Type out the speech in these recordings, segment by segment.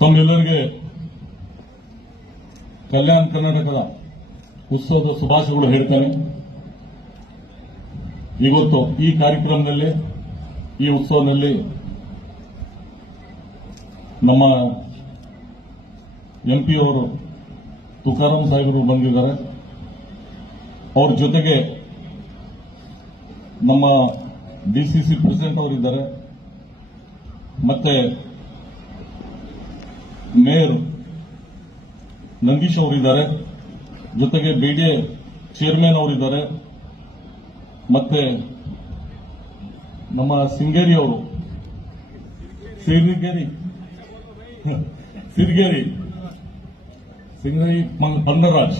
ತಮ್ಮೆಲ್ಲರಿಗೆ ಕಲ್ಯಾಣ ಕರ್ನಾಟಕದ ಉತ್ಸವದ ಶುಭಾಶಯಗಳು ಹೇಳ್ತಾನೆ. ಇವತ್ತು ಈ ಕಾರ್ಯಕ್ರಮದಲ್ಲಿ, ಈ ಉತ್ಸವದಲ್ಲಿ ನಮ್ಮ ಎಂಪಿ ಅವರು ತುಕಾರಾಂ ಸಾಹೇಬರು ಬಂದಿದ್ದಾರೆ. ಅವ್ರ ಜೊತೆಗೆ ನಮ್ಮ ಡಿಸಿಸಿ ಪ್ರೆಸಿಡೆಂಟ್ ಅವರಿದ್ದಾರೆ. ಮತ್ತೆ ಮೇಯರ್ ನಂದೀಶ್ ಅವರಿದ್ದಾರೆ. ಜೊತೆಗೆ ಬಿಡಿಎ ಚೇರ್ಮನ್ ಅವರಿದ್ದಾರೆ. ಮತ್ತೆ ನಮ್ಮ ಸಿಂಗೇರಿ ಅವರು. ಸಿರಿಗೇರಿ ಸಿರಿಗೇರಿ ಸಿಂಗೇರಿ ಪಂಡರಾಜ್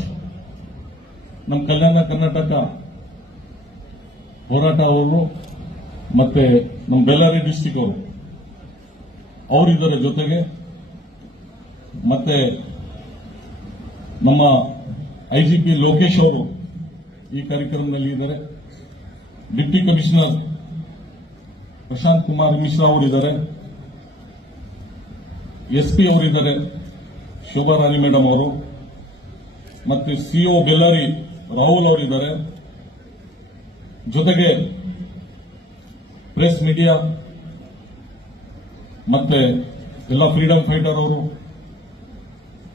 ನಮ್ಮ ಕಲ್ಯಾಣ ಕರ್ನಾಟಕ ಹೋರಾಟ ಅವರು ಮತ್ತೆ ನಮ್ಮ ಬೆಳ್ಳಾರಿ ಡಿಸ್ಟಿಕ್ ಅವರು. ಅವರಿದ್ದಾರೆ ಜೊತೆಗೆ. ಮತ್ತೆ ನಮ್ಮ ಐಜಿಪಿ ಲೋಕೇಶ್ ಅವರು ಈ ಕಾರ್ಯಕ್ರಮದಲ್ಲಿ ಇದ್ದಾರೆ. ಡಿಪ್ಟಿ ಕಮಿಷನರ್ ಪ್ರಶಾಂತ್ ಕುಮಾರ್ ಮಿಶ್ರಾ ಅವರಿದ್ದಾರೆ ಎಸ್ಪಿ ಅವರಿದ್ದಾರೆ ಶೋಭಾ ರಾಣಿ ಮೇಡಮ್ ಅವರು. ಮತ್ತು ಸಿಒ ಬೆಲ್ಲಾರಿ ರಾಹುಲ್ ಅವರಿದ್ದಾರೆ ಜೊತೆಗೆ ಪ್ರೆಸ್ ಮೀಡಿಯಾ, ಮತ್ತೆ ಎಲ್ಲ ಫ್ರೀಡಂ ಫೈಟರ್ ಅವರು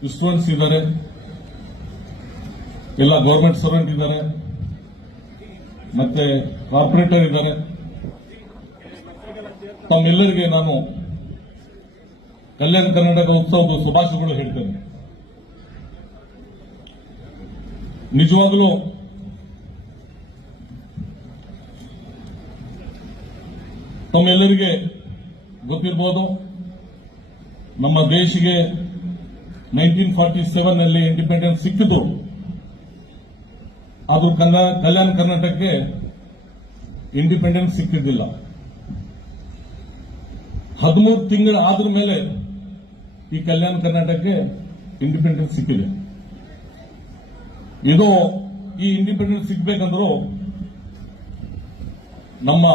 ಸ್ಟೂಡೆಂಟ್ಸ್ ಇದ್ದಾರೆ. ಎಲ್ಲ ಗೌರ್ಮೆಂಟ್ ಸರ್ವೆಂಟ್ ಇದ್ದಾರೆ. ಮತ್ತೆ ಕಾರ್ಪೊರೇಟರ್ ಇದ್ದಾರೆ. ತಮ್ಮೆಲ್ಲರಿಗೆ ನಾನು ಕಲ್ಯಾಣ ಕರ್ನಾಟಕ ಉತ್ಸವದ ಶುಭಾಶಯಗಳು ಹೇಳ್ತೇನೆ. ನಿಜವಾಗಲೂ ತಮ್ಮೆಲ್ಲರಿಗೆ ಗೊತ್ತಿರಬಹುದು ನಮ್ಮ ದೇಶಕ್ಕೆ ನೈನ್ಟೀನ್ ಫಾರ್ಟಿ ಸೆವೆನ್ ಅಲ್ಲಿ ಇಂಡಿಪೆಂಡೆನ್ಸ್ ಸಿಕ್ಕಿತು. ಅದು ಕಲ್ಯಾಣ ಕರ್ನಾಟಕಕ್ಕೆ ಇಂಡಿಪೆಂಡೆನ್ಸ್ ಸಿಕ್ಕಿದ್ದಿಲ್ಲ. ಹದಿಮೂರು ತಿಂಗಳು ಆದ್ರ ಮೇಲೆ ಈ ಕಲ್ಯಾಣ ಕರ್ನಾಟಕಕ್ಕೆ ಇಂಡಿಪೆಂಡೆನ್ಸ್ ಸಿಕ್ಕಿದೆ. ಇದು ಈ ಇಂಡಿಪೆಂಡೆನ್ಸ್ ಸಿಗ್ಬೇಕಂದ್ರೂ ನಮ್ಮ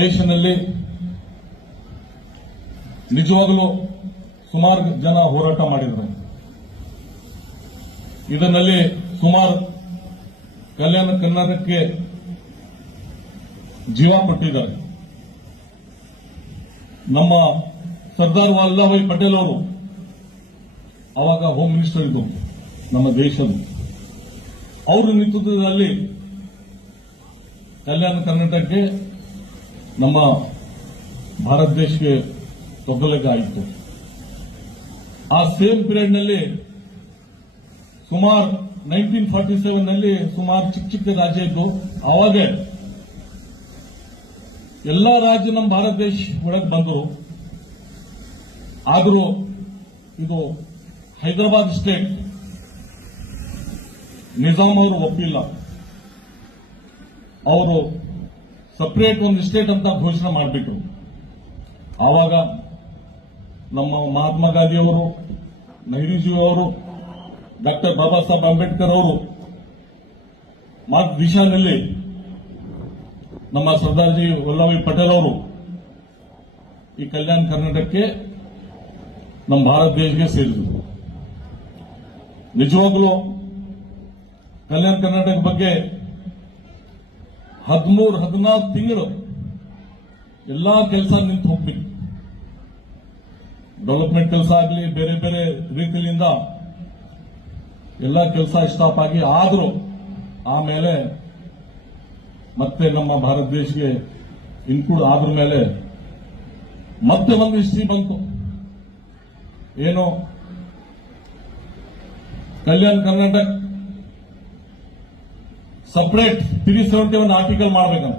ದೇಶದಲ್ಲಿ ನಿಜವಾಗಲೂ ಸುಮಾರು ಜನ ಹೋರಾಟ ಮಾಡಿದ್ರು. ಇದರಲ್ಲಿ ಸುಮಾರು ಕಲ್ಯಾಣ ಕರ್ನಾಟಕಕ್ಕೆ ಜೀವ ಪಟ್ಟಿದ್ದಾರೆ. ನಮ್ಮ ಸರ್ದಾರ್ ವಲ್ಲಭಾಯಿ ಪಟೇಲ್ ಅವರು ಅವಾಗ ಹೋಮ್ ಮಿನಿಸ್ಟರ್ ಇದ್ದರು, ನಮ್ಮ ದೇಶದ. ಅವರ ನೇತೃತ್ವದಲ್ಲಿ ಕಲ್ಯಾಣ ಕರ್ನಾಟಕಕ್ಕೆ ನಮ್ಮ ಭಾರತ ದೇಶಕ್ಕೆ ಆಯಿತು. ಆ ಸೇಮ್ ಪೀರಿಯಡ್ನಲ್ಲಿ ಸುಮಾರು ನೈನ್ಟೀನ್ ಫಾರ್ಟಿ ಸೆವೆನ್ನಲ್ಲಿ ಸುಮಾರು ಚಿಕ್ಕ ಚಿಕ್ಕ ರಾಜ್ಯ ಇದ್ದು ಅವಾಗ ಎಲ್ಲಾ ರಾಜ್ಯ ನಮ್ಮ ಭಾರತ ದೇಶ ಒಳಗೆ ಬಂದರು ಆದರೂ ಇದು ಹೈದರಾಬಾದ್ ಸ್ಟೇಟ್ ನಿಜಾಮ್ ಅವರು ಒಪ್ಪಿಲ್ಲ. ಅವರು ಸಪರೇಟ್ ಒಂದು ಸ್ಟೇಟ್ ಅಂತ ಘೋಷಣೆ ಮಾಡಿಬಿಟ್ರು. ಆವಾಗ ನಮ್ಮ ಮಹಾತ್ಮ ಗಾಂಧಿ ಅವರು ನೆಹರೂಜಿ ಅವರು, ಡಾಕ್ಟರ್ ಬಾಬಾ ಸಾಹೇಬ್ ಅಂಬೇಡ್ಕರ್ ಅವರು ಮಾರ್ಗದಿಶಾನಲ್ಲಿ ನಮ್ಮ ಸರ್ದಾರ್ಜಿ ವಲ್ಲಭಾಯಿ ಪಟೇಲ್ ಅವರು ಈ ಕಲ್ಯಾಣ ಕರ್ನಾಟಕಕ್ಕೆ ನಮ್ಮ ಭಾರತ ದೇಶಕ್ಕೆ ಸೇರಿದರು. ನಿಜವಾಗ್ಲೂ ಕಲ್ಯಾಣ ಕರ್ನಾಟಕ ಬಗ್ಗೆ ಹದಿಮೂರು, ಹದಿನಾಲ್ಕು ತಿಂಗಳು ಎಲ್ಲಾ ಕೆಲಸ ನಿಂತು ಹೋಗ್ಬೇಕು. ಡೆವಲಪ್ಮೆಂಟ್ ಕೆಲಸ ಆಗಲಿ, ಬೇರೆ ಬೇರೆ ರೀತಿಯಿಂದ ಎಲ್ಲ ಕೆಲಸ ಸ್ಟಾಪ್ ಆಗಿ ಆದರೂ ಆಮೇಲೆ ಮತ್ತೆ ನಮ್ಮ ಭಾರತ ದೇಶಕ್ಕೆ ಇನ್ಕ್ಲೂಡ್ ಆದ್ರ ಮೇಲೆ ಮತ್ತೆ ಒಂದು ಹಿಸ್ಟ್ರಿ ಬಂತು. ಏನು? Kalyana Karnataka separate three seventy one article ಮಾಡಬೇಕಂತ.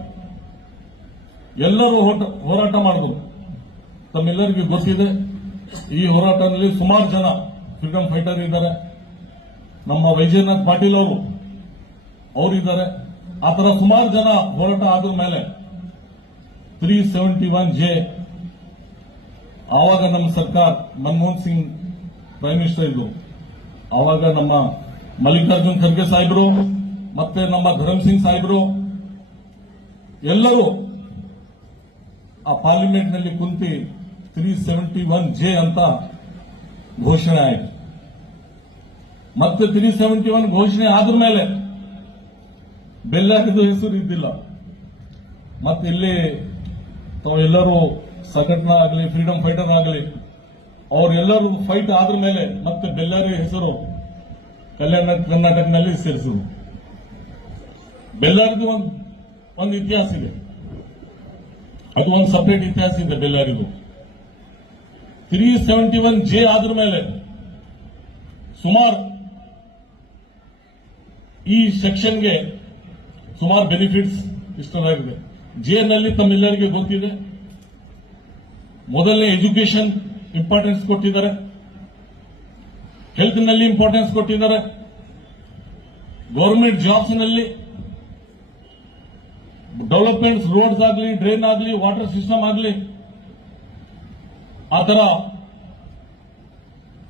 ಎಲ್ಲರೂ ಹೋರಾಟ ಮಾಡಿದ್ರು ತಮ್ಮೆಲ್ಲರಿಗೂ ಗೊತ್ತಿದೆ. ಈ ಹೋರಾಟದಲ್ಲಿ ಸುಮಾರು ಜನ ಫ್ರೀಡಂ ಫೈಟರ್ ಇದ್ದಾರೆ. ನಮ್ಮ ವೈಜಯನಾಥ್ ಪಾಟೀಲ್ ಅವರು ಅವರಿದ್ದಾರೆ ಆ ತರ ಸುಮಾರು ಜನ ಹೋರಾಟ ಆದ ಮೇಲೆ ತ್ರೀ ಸೆವೆಂಟಿ ಒನ್ ಜೆ ಆವಾಗ ನಮ್ಮ ಸರ್ಕಾರ ಮನಮೋಹನ್ ಸಿಂಗ್ ಪ್ರೈಮ್ ಮಿನಿಸ್ಟರ್ ಇದ್ರು ಆವಾಗ ನಮ್ಮ ಮಲ್ಲಿಕಾರ್ಜುನ್ ಖರ್ಗೆ ಸಾಹೇಬರು, ಮತ್ತೆ ನಮ್ಮ ಧರಮ್ ಸಿಂಗ್ ಸಾಹೇಬರು, ಎಲ್ಲರೂ ಆ ಪಾರ್ಲಿಮೆಂಟ್ನಲ್ಲಿ ಕುಂತಿ ತ್ರೀ ಸೆವೆಂಟಿ ಒನ್ ಜೆ ಅಂತ ಘೋಷಣೆ ಆಯಿತು. ಮತ್ತೆ ತ್ರೀ ಸೆವೆಂಟಿ ಒನ್ ಘೋಷಣೆ ಆದ್ರ ಮೇಲೆ ಬೆಲ್ಲಾರಿದು ಹೆಸರು ಇದ್ದಿಲ್ಲ. ಮತ್ತೆ ಇಲ್ಲಿ ತಾವೆಲ್ಲರೂ ಸಂಘಟನೆ ಆಗಲಿ ಫ್ರೀಡಂ ಫೈಟರ್ ಆಗಲಿ, ಅವರೆಲ್ಲರೂ ಫೈಟ್ ಆದ್ರ ಮೇಲೆ ಮತ್ತೆ ಬೆಲ್ಲಾರಿ ಹೆಸರು ಕಲ್ಯಾಣ ಕರ್ನಾಟಕದಲ್ಲಿ ಸೇರಿಸಿದ್ರು ಬೆಲ್ಲಾರಿದು ಒಂದು ಒಂದು ಇತಿಹಾಸ ಇದೆ. ಅದು ಒಂದು ಸಪರೇಟ್ ಇತಿಹಾಸ ಇದೆ ಬೆಲ್ಲಾರಿದು ತ್ರೀ ಸೆವೆಂಟಿ ಒನ್ ಜೆ ಆದ್ರ ಮೇಲೆ ಸುಮಾರು ಈ ಸೆಕ್ಷನ್ಗೆ ಸುಮಾರು ಬೆನಿಫಿಟ್ಸ್ ಇಷ್ಟವಾಗಿದೆ. ಜೆ ನಲ್ಲಿ ತಮ್ಮೆಲ್ಲರಿಗೆ ಗೊತ್ತಿದೆ. ಮೊದಲನೇ ಎಜುಕೇಶನ್ ಇಂಪಾರ್ಟೆನ್ಸ್ ಕೊಟ್ಟಿದ್ದಾರೆ. ಹೆಲ್ತ್ನಲ್ಲಿ ಇಂಪಾರ್ಟೆನ್ಸ್ ಕೊಟ್ಟಿದ್ದಾರೆ. ಗೌರ್ಮೆಂಟ್ ಜಾಬ್ಸ್ನಲ್ಲಿ ಡೆವಲಪ್ಮೆಂಟ್ಸ್ ರೋಡ್ಸ್ ಆಗಲಿ ಡ್ರೈನ್ ಆಗಲಿ ವಾಟರ್ ಸಿಸ್ಟಮ್ ಆಗಲಿ ಆ ಥರ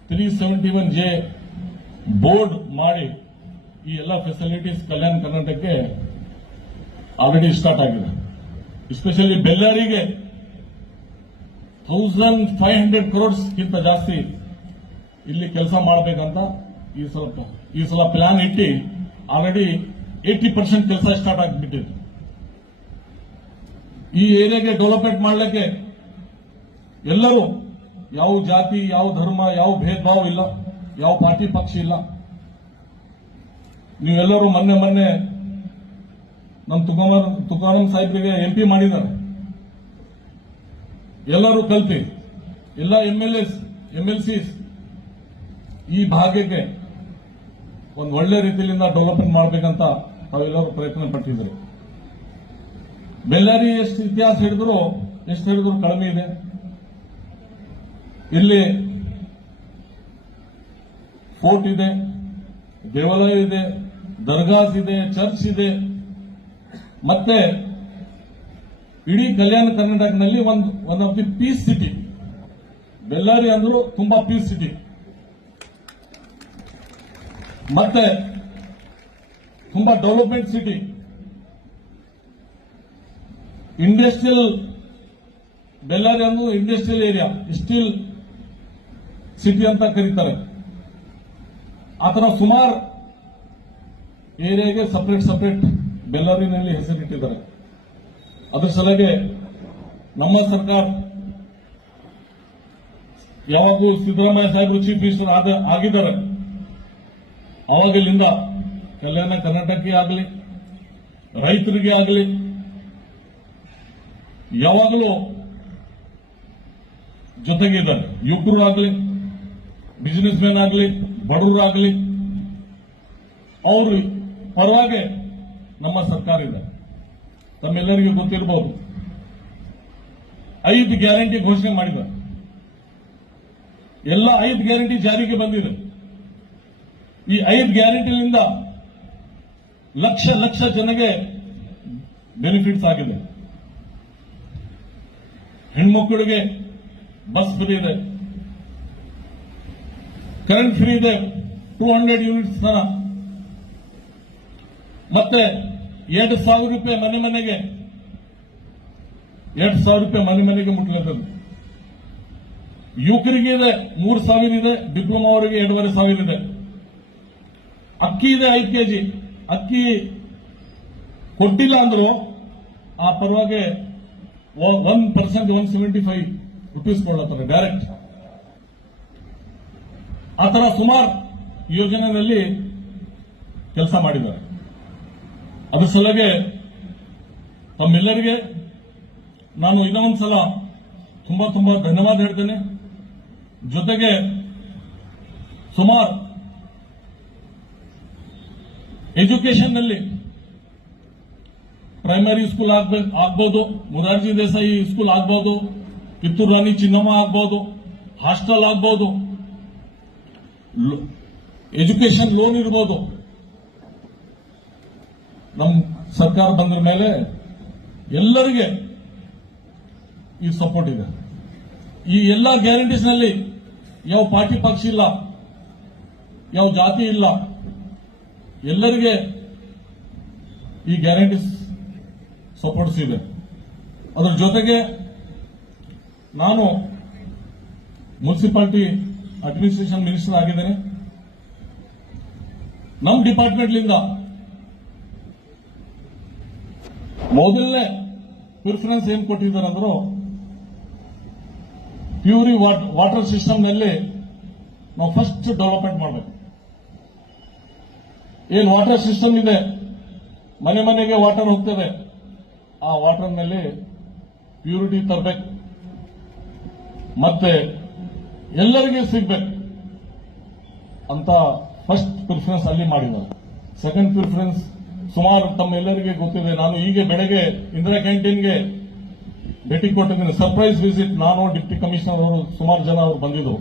three seventy one J board ಮಾಡಿ ಈ ಎಲ್ಲ ಫೆಸಿಲಿಟೀಸ್ ಕಲ್ಯಾಣ ಕರ್ನಾಟಕಕ್ಕೆ ಆಲ್ರೆಡಿ ಸ್ಟಾರ್ಟ್ ಆಗಿದೆ. ಎಸ್ಪೆಷಲಿ ಬೆಳ್ಳಾರಿಗೆ ಥೌಸಂಡ್ ಫೈವ್ ಹಂಡ್ರೆಡ್ ಕ್ರೋರ್ಸ್ಗಿಂತ ಜಾಸ್ತಿ ಇಲ್ಲಿ ಕೆಲಸ ಮಾಡಬೇಕಂತ ಈ ಸ್ವಲ್ಪ, ಈ ಸಲ ಪ್ಲಾನ್ ಇಟ್ಟು ಆಲ್ರೆಡಿ ಏಟಿ ಪರ್ಸೆಂಟ್ ಕೆಲಸ ಸ್ಟಾರ್ಟ್ ಆಗಿಬಿಟ್ಟಿದೆ. ಈ ಏರಿಯಾಗೆ ಡೆವಲಪ್ಮೆಂಟ್ ಮಾಡಲಿಕ್ಕೆ ಎಲ್ಲರೂ ಯಾವ ಜಾತಿ, ಯಾವ ಧರ್ಮ, ಯಾವ ಭೇದ ಭಾವ ಇಲ್ಲ, ಯಾವ ಪಾರ್ಟಿ ಪಕ್ಷ ಇಲ್ಲ. ನೀವೆಲ್ಲರೂ ಮೊನ್ನೆ ಮೊನ್ನೆ ನಮ್ಮ ತುಕಾರ ತುಕಾರಾಮ್ ಸಾಹೇಬ್ರಿಗೆ ಎಂ ಪಿ ಮಾಡಿದ್ದಾರೆ. ಎಲ್ಲರೂ ಕಲ್ತಿ. ಎಲ್ಲ M L S M L ಈ ಭಾಗಕ್ಕೆ ಒಂದು ಒಳ್ಳೆ ರೀತಿಯಿಂದ ಡೆವಲಪ್ಮೆಂಟ್ ಮಾಡಬೇಕಂತ ತಾವೆಲ್ಲರೂ ಪ್ರಯತ್ನ ಪಟ್ಟಿದ್ರು ಬೆಳ್ಳಾರಿ ಎಷ್ಟು ಇತಿಹಾಸ ಹಿಡಿದ್ರು, ಎಷ್ಟು ಹಿಡಿದ್ರು ಕಡಿಮೆ ಇದೆ. ಇಲ್ಲಿ ಫೋರ್ಟ್ ಇದೆ, ದೇವಾಲಯ ಇದೆ, ದರ್ಗಾಸ್ ಇದೆ, ಚರ್ಚ್ ಇದೆ. ಮತ್ತೆ ಇಡೀ ಕಲ್ಯಾಣ ಕರ್ನಾಟಕದಲ್ಲಿ ಒಂದು one of the peace city Bellary ಅಂದ್ರು ತುಂಬಾ ಪೀಸ್ ಸಿಟಿ ಮತ್ತೆ ತುಂಬಾ ಡೆವಲಪ್ಮೆಂಟ್ ಸಿಟಿ ಇಂಡಸ್ಟ್ರಿಯಲ್ ಬೆಳ್ಳಾರಿ ಅಂದ್ರೆ ಇಂಡಸ್ಟ್ರಿಯಲ್ ಏರಿಯಾ ಸ್ಟೀಲ್ ಸಿಟಿ ಅಂತ ಕರೀತಾರೆ. ಆ ತರ ಸುಮಾರು ಏರಿಯಾಗೆ ಸಪರೇಟ್ ಸಪರೇಟ್ ಬೆಳ್ಳಾರಿನಲ್ಲಿ ಹೆಸರಿಟ್ಟಿದ್ದಾರೆ. ಅದ್ರ ಸಲಹೆ ನಮ್ಮ ಸರ್ಕಾರ ಯಾವಾಗೂ ಸಿದ್ದರಾಮಯ್ಯ ಸಾಹೇಬರು ಚೀಫ್ ಮಿನಿಸ್ಟರ್ ಆಗಿದ್ದಾರೆ. ಅವಾಗಲಿಂದ ಕಲ್ಯಾಣ ಕರ್ನಾಟಕಕ್ಕೆ ಆಗಲಿ, ರೈತರಿಗೆ ಆಗಲಿ, ಯಾವಾಗಲೂ ಜೊತೆಗಿದ್ದಾರೆ. ಯುವಕರು ಆಗಲಿ ಬಿಸಿನೆಸ್ ಮ್ಯಾನ್ ಆಗಲಿ, ಬಡವರಾಗಲಿ, ಅವರು ಪರವಾಗಿ ನಮ್ಮ ಸರ್ಕಾರ ಇದೆ. ತಮ್ಮೆಲ್ಲರಿಗೂ ಗೊತ್ತಿರಬಹುದು ಐದು ಗ್ಯಾರಂಟಿ ಘೋಷಣೆ ಮಾಡಿದೆ. ಎಲ್ಲ ಐದು ಗ್ಯಾರಂಟಿ ಜಾರಿಗೆ ಬಂದಿದೆ. ಈ ಐದು ಗ್ಯಾರಂಟಿನಿಂದ ಲಕ್ಷ ಲಕ್ಷ ಜನಗೆ ಬೆನಿಫಿಟ್ಸ್ ಆಗಿದೆ. ಹೆಣ್ಮಕ್ಕಳಿಗೆ ಬಸ್ ಫ್ರೀ ಇದೆ. ಕರೆಂಟ್ ಫ್ರೀ ಇದೆ ಟೂ ಹಂಡ್ರೆಡ್ ಯೂನಿಟ್ಸ್ ಮತ್ತೆ ಎರಡು ಸಾವಿರ ರೂಪಾಯಿ ಮನೆ ಮನೆಗೆ, ಎರಡು ಸಾವಿರ ರೂಪಾಯಿ ಮನೆ ಮನೆಗೆ ಮುಟ್ಲತ್ತದು ಯುವಕರಿಗೆ ಇದೆ, ಮೂರು ಸಾವಿರ ಇದೆ ಡಿಪ್ಲೊಮಾ ಅವರಿಗೆ ಎರಡೂವರೆ ಸಾವಿರ ಇದೆ. ಅಕ್ಕಿ ಇದೆ ಐದು ಕೆಜಿ. ಅಕ್ಕಿ ಕೊಟ್ಟಿಲ್ಲ ಅಂದ್ರು, ಆ ಪರವಾಗಿ one percent one seventy five rupees ಕೊಡ್ಲತ್ತಾರೆ direct ಆ ಸುಮಾರ್ ಸುಮಾರು ಯೋಜನೆಯಲ್ಲಿ ಕೆಲಸ ಮಾಡಿದ್ದಾರೆ. ಅದರ ಸಲುವಾಗಿ ತಮ್ಮೆಲ್ಲರಿಗೆ ನಾನು ಇನ್ನೊಂದ್ಸಲ ತುಂಬಾ ತುಂಬಾ ಧನ್ಯವಾದ ಹೇಳ್ತೇನೆ. ಜೊತೆಗೆ ಸುಮಾರು ಎಜುಕೇಶನ್ನಲ್ಲಿ ಪ್ರೈಮರಿ ಸ್ಕೂಲ್ ಆಗ್ಬೇಕು ಆಗ್ಬೋದು, ಮುರಾರ್ಜಿ ದೇಸಾಯಿ ಸ್ಕೂಲ್ ಆಗ್ಬೋದು ಕಿತ್ತೂರು ರಾಣಿ ಚಿನ್ನಮ್ಮ ಆಗ್ಬೋದು, ಹಾಸ್ಟೆಲ್ ಆಗ್ಬೋದು ಎಜುಕೇಶನ್ ಲೋನ್ ಇರ್ಬೋದು. ನಮ್ಮ ಸರ್ಕಾರ ಬಂದ ಮೇಲೆ ಎಲ್ಲರಿಗೆ ಈ ಸಪೋರ್ಟ್ ಇದೆ. ಈ ಎಲ್ಲ ಗ್ಯಾರಂಟೀಸ್ನಲ್ಲಿ ಯಾವ ಪಾರ್ಟಿ ಪಕ್ಷ ಇಲ್ಲ, ಯಾವ ಜಾತಿ ಇಲ್ಲ, ಎಲ್ಲರಿಗೆ ಈ ಗ್ಯಾರಂಟೀಸ್ ಸಪೋರ್ಟ್ಸ್ ಇದೆ. ಅದರ ಜೊತೆಗೆ ನಾನು ಮುನ್ಸಿಪಾಲಿಟಿ ಅಡ್ಮಿನಿಸ್ಟ್ರೇಷನ್ ಮಿನಿಸ್ಟರ್ ಆಗಿದ್ದೇನೆ. ನಮ್ಮ ಡಿಪಾರ್ಟ್ಮೆಂಟ್ಲಿಂದ ಮೊದಲನೇ ಪ್ರಿಫರೆನ್ಸ್ ಏನ್ ಕೊಟ್ಟಿದ್ದಾರೆ ಅಂದ್ರು ಪ್ಯೂರಿ ವಾಟರ್ ಸಿಸ್ಟಮ್ನಲ್ಲಿ ನಾವು ಫಸ್ಟ್ ಡೆವಲಪ್ಮೆಂಟ್ ಮಾಡಬೇಕು. ಏನ್ ವಾಟರ್ ಸಿಸ್ಟಮ್ ಇದೆ? ಮನೆ ಮನೆಗೆ ವಾಟರ್ ಹೋಗ್ತದೆ. ಆ ವಾಟರ್ನಲ್ಲಿ ಪ್ಯೂರಿಟಿ ತರಬೇಕು. ಮತ್ತೆ ಎಲ್ಲರಿಗೆ ಸಿಗ್ಬೇಕು ಅಂತ ಫಸ್ಟ್ ಪ್ರಿಫರೆನ್ಸ್ ಅಲ್ಲಿ ಮಾಡಿದ್ದಾರೆ. ಸೆಕೆಂಡ್ ಪ್ರಿಫರೆನ್ಸ್ ಸುಮಾರು ತಮ್ಮ ಎಲ್ಲರಿಗೆ ಗೊತ್ತಿದೆ. ನಾನು ಈಗ ಬೆಳಗ್ಗೆ ಇಂದಿರಾ ಕ್ಯಾಂಟೀನ್ಗೆ ಭೇಟಿ ಕೊಟ್ಟಿದ್ದೀನಿ. ಸರ್ಪ್ರೈಸ್ ವಿಸಿಟ್ ನಾನು ಡಿಪ್ಟಿ ಕಮಿಷನರ್ ಅವರು ಸುಮಾರು ಜನ ಅವರು ಬಂದಿದ್ದರು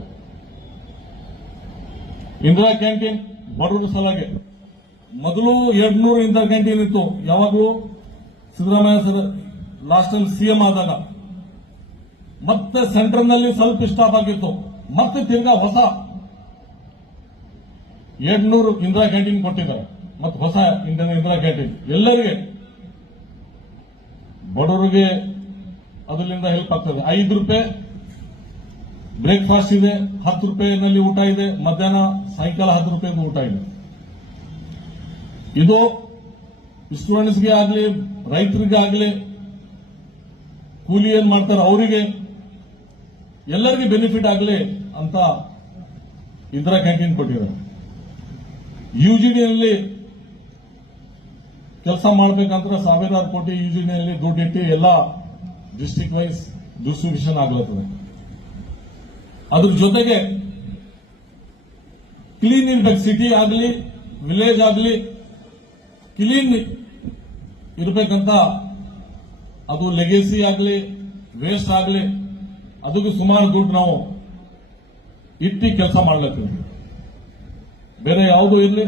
ಇಂದಿರಾ ಕ್ಯಾಂಟೀನ್ ಬಡವರ ಸಲಾಗೆ. ಮೊದಲು ಎರಡ್ನೂರು ಇಂದಿರಾ ಕ್ಯಾಂಟೀನ್ ಇತ್ತು. ಯಾವಾಗಲೂ Siddaramaiah sir last time CM ಆದಾಗ. ಮತ್ತೆ ಸೆಂಟರ್ನಲ್ಲಿ ಸ್ವಲ್ಪ ಸ್ಟಾಪ್ ಆಗಿತ್ತು. ಮತ್ತೆ ತಿರ್ಗಾ ಹೊಸ ಎಂಟುನೂರು ಇಂದಿರಾ ಕ್ಯಾಂಟೀನ್ ಕೊಟ್ಟಿದ್ದಾರೆ. ಮತ್ತೆ ಹೊಸ ಇಂದಿರಾ ಕ್ಯಾಂಟೀನ್. ಎಲ್ಲರಿಗೆ ಬಡವರಿಗೆ ಅದರಿಂದ ಹೆಲ್ಪ್ ಆಗ್ತದೆ. ಐದು ರೂಪಾಯಿ ಬ್ರೇಕ್ಫಾಸ್ಟ್ ಇದೆ, ಹತ್ತು ರೂಪಾಯಿನಲ್ಲಿ ಊಟ ಇದೆ, ಮಧ್ಯಾಹ್ನ ಸಾಯಂಕಾಲ ಹತ್ತು ರೂಪಾಯಿ ಊಟ ಇದೆ. ಇದು ಸ್ಟೂಡೆಂಟ್ಸ್ಗೆ ಆಗಲಿ, ರೈತರಿಗೆ ಆಗಲಿ, ಕೂಲಿ ಏನ್ ಮಾಡ್ತಾರೆ? ಅವರಿಗೆ ಎಲ್ಲರಿಗೂ ಬೆನಿಫಿಟ್ ಆಗಲಿ ಅಂತ ಇಂದಿರಾ ಕ್ಯಾಂಟೀನ್ ಕೊಟ್ಟಿದ್ದಾರೆ. ಯುಜಿಡಿಯಲ್ಲಿ ಕೆಲಸ ಮಾಡಬೇಕಂದ್ರೆ ಸಾವಿರಾರು ಕೋಟಿ ಯುಜಿಡಿಯಲ್ಲಿ ದುಡ್ಡಿಟ್ಟು ಎಲ್ಲ ಡಿಸ್ಟ್ರಿಕ್ಟ್ ವೈಸ್ ಡಿಸ್ಟ್ರಿಬ್ಯೂಷನ್ ಆಗ್ಲತ್ತದೆ. ಅದ್ರ ಜೊತೆಗೆ ಕ್ಲೀನ್ ಇರ್ಬೇಕು ಸಿಟಿ ಆಗಲಿ ವಿಲೇಜ್ ಆಗಲಿ ಕ್ಲೀನ್ ಇರಬೇಕಂತ ಅದು ಲೆಗೆಸಿ ಆಗಲಿ ವೇಸ್ಟ್ ಆಗಲಿ, ಅದಕ್ಕೆ ಸುಮಾರು ದುಡ್ಡು ನಾವು ಇಟ್ಟು ಕೆಲಸ ಮಾಡ್ಲತ್ತೀವಿ ಬೇರೆ ಯಾವುದೂ ಇರಲಿ.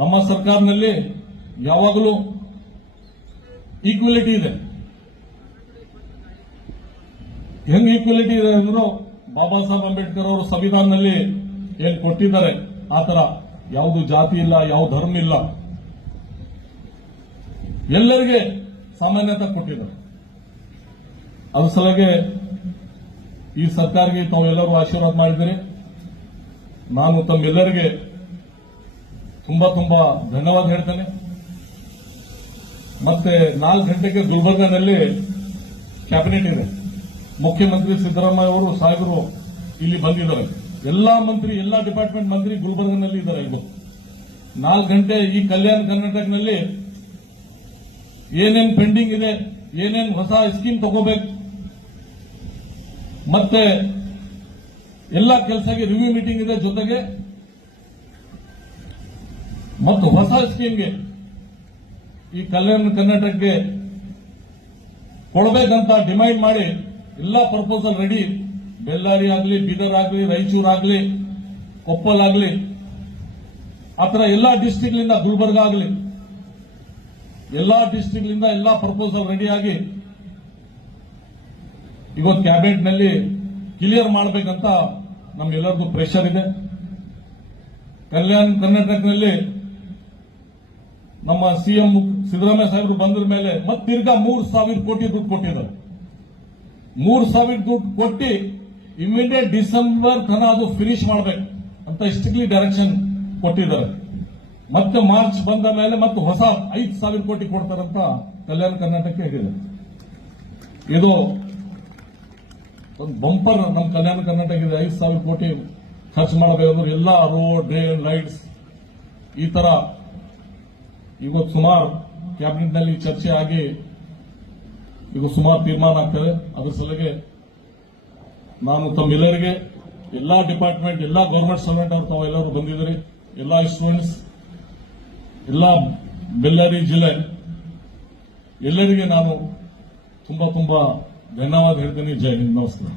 ನಮ್ಮ ಸರ್ಕಾರನಲ್ಲಿ ಯಾವಾಗಲೂ ಈಕ್ವಲಿಟಿ ಇದೆ. ಹೆಂಗ್ ಈಕ್ವಲಿಟಿ ಇದೆ ಅಂದ್ರು ಬಾಬಾ ಸಾಹೇಬ್ ಅಂಬೇಡ್ಕರ್ ಅವರು ಸಂವಿಧಾನದಲ್ಲಿ ಏನ್ ಕೊಟ್ಟಿದ್ದಾರೆ, ಆ ತರ ಯಾವುದು ಜಾತಿ ಇಲ್ಲ, ಯಾವ ಧರ್ಮ ಇಲ್ಲ. ಎಲ್ಲರಿಗೆ ಸಾಮಾನ್ಯತೆ ಕೊಟ್ಟಿದ್ದಾರೆ. ಅದ್ರ ಸಲುವಾಗಿ ಈ ಸರ್ಕಾರಕ್ಕೆ ತಾವೆಲ್ಲರೂ ಆಶೀರ್ವಾದ ಮಾಡಿದ್ದೀರಿ. ನಾನು ತಮ್ಮೆಲ್ಲರಿಗೆ ತುಂಬಾ ತುಂಬಾ ಧನ್ಯವಾದ ಹೇಳ್ತೇನೆ. ಮತ್ತೆ ನಾಲ್ಕು ಗಂಟೆಗೆ ಗುಲ್ಬರ್ಗಾನಲ್ಲಿ ಕ್ಯಾಬಿನೆಟ್ ಇದೆ. ಮುಖ್ಯಮಂತ್ರಿ ಸಿದ್ದರಾಮಯ್ಯ ಅವರು, ಸಾಹೇಬರು ಇಲ್ಲಿ ಬಂದಿದ್ದಾರೆ. ಎಲ್ಲಾ ಮಂತ್ರಿ, ಎಲ್ಲಾ ಡಿಪಾರ್ಟ್ಮೆಂಟ್ ಮಂತ್ರಿ ಗುಲ್ಬರ್ಗಾನಲ್ಲಿ ಇದ್ದಾರೆ ಇವತ್ತು ನಾಲ್ಕು ಗಂಟೆ ಈ ಕಲ್ಯಾಣ ಕರ್ನಾಟಕನಲ್ಲಿ ಏನೇನು ಪೆಂಡಿಂಗ್ ಇದೆ, ಏನೇನು ಹೊಸ ಸ್ಕೀಮ್ ತಗೋಬೇಕು ಮತ್ತೆ ಎಲ್ಲ ಕೆಲಸಕ್ಕೆ ರಿವ್ಯೂ ಮೀಟಿಂಗ್ ಇದೆ ಜೊತೆಗೆ. ಮತ್ತು ಹೊಸ ಸ್ಕೀಮ್ಗೆ ಈ ಕಲ್ಯಾಣ ಕರ್ನಾಟಕಕ್ಕೆ ಕೊಡಬೇಕಂತ ಡಿಮೈಂಡ್ ಮಾಡಿ ಎಲ್ಲ ಪ್ರಪೋಸಲ್ ರೆಡಿ ಬೆಳ್ಳಾರಿ ಆಗಲಿ, ಬೀದರ್ ಆಗಲಿ, ರಾಯಚೂರು ಆಗಲಿ, ಕೊಪ್ಪಲ್ ಆಗಲಿ ಆತರ ಎಲ್ಲ ಡಿಸ್ಟಿಕ್ಲಿಂದ ಗುಲ್ಬರ್ಗ ಆಗಲಿ, ಎಲ್ಲಾ ಡಿಸ್ಟಿಕ್ಲಿಂದ ಎಲ್ಲ ಪ್ರಪೋಸಲ್ ರೆಡಿಯಾಗಿ ಇವತ್ತು ಕ್ಯಾಬಿನೆಟ್ನಲ್ಲಿ ಕ್ಲಿಯರ್ ಮಾಡಬೇಕಂತ ನಮ್ಗೆಲ್ಲರಿಗೂ ಪ್ರೆಷರ್ ಇದೆ. ಕಲ್ಯಾಣ ಕರ್ನಾಟಕದಲ್ಲಿ ನಮ್ಮ ಸಿಎಂ ಸಿದ್ದರಾಮಯ್ಯ ಸಾಹೇಬರು ಬಂದ್ರ ಮೇಲೆ ಮತ್ತೆ ತಿರ್ಗಾ ಮೂರು ಸಾವಿರ ಕೋಟಿ ದುಡ್ಡು ಕೊಟ್ಟಿದ್ದಾರೆ. ಮೂರು ಸಾವಿರ ದುಡ್ಡು ಕೊಟ್ಟು ಇಮಿಡಿಯೇಟ್ ಡಿಸೆಂಬರ್ ತನ ಅದು ಫಿನಿಶ್ ಮಾಡಬೇಕು ಅಂತ ಇಷ್ಟಕ್ಲಿ ಡೈರೆಕ್ಷನ್ ಕೊಟ್ಟಿದ್ದಾರೆ. ಮತ್ತೆ ಮಾರ್ಚ್ ಬಂದ ಮೇಲೆ ಮತ್ತೆ ಹೊಸ ಐದು ಸಾವಿರ ಕೋಟಿ ಕೊಡ್ತಾರಂತ ಕಲ್ಯಾಣ ಕರ್ನಾಟಕ ಹೇಳಿದೆ. ಇದು ಒಂದು ಬಂಪರ್ ನಮ್ಮ ಕಲ್ಯಾಣ ಕರ್ನಾಟಕದ ಐದು ಸಾವಿರ ಕೋಟಿ ಖರ್ಚು ಮಾಡಬೇಕಾದ್ರೆ ಎಲ್ಲ ರೋಡ್ ಡೇ ಲೈಟ್ಸ್ ಈ ತರ ಇವತ್ತು ಸುಮಾರು ಕ್ಯಾಬಿನೆಟ್ನಲ್ಲಿ ಚರ್ಚೆ ಆಗಿ ಈಗ ಸುಮಾರು ತೀರ್ಮಾನ ಆಗ್ತದೆ. ಅದರ ಸಲುವಾಗಿ ನಾನು ತಮ್ಮೆಲ್ಲರಿಗೆ ಎಲ್ಲಾ ಡಿಪಾರ್ಟ್ಮೆಂಟ್ ಎಲ್ಲಾ ಗೌರ್ಮೆಂಟ್ ಸರ್ವೆಂಟ್ ಅವ್ರು ತಾವೆಲ್ಲರೂ ಬಂದಿದ್ದೀರಿ. ಎಲ್ಲಾ ಸ್ಟೂಡೆಂಟ್ಸ್ ಎಲ್ಲಾ ಬೆಳ್ಳಾರಿ ಜಿಲ್ಲೆ, ಎಲ್ಲರಿಗೆ ನಾನು ತುಂಬಾ ತುಂಬಾ ಧನ್ಯವಾದ ಹೇಳ್ತೀನಿ ಜೈ ಹಿಂದ್ ನಮಸ್ಕಾರ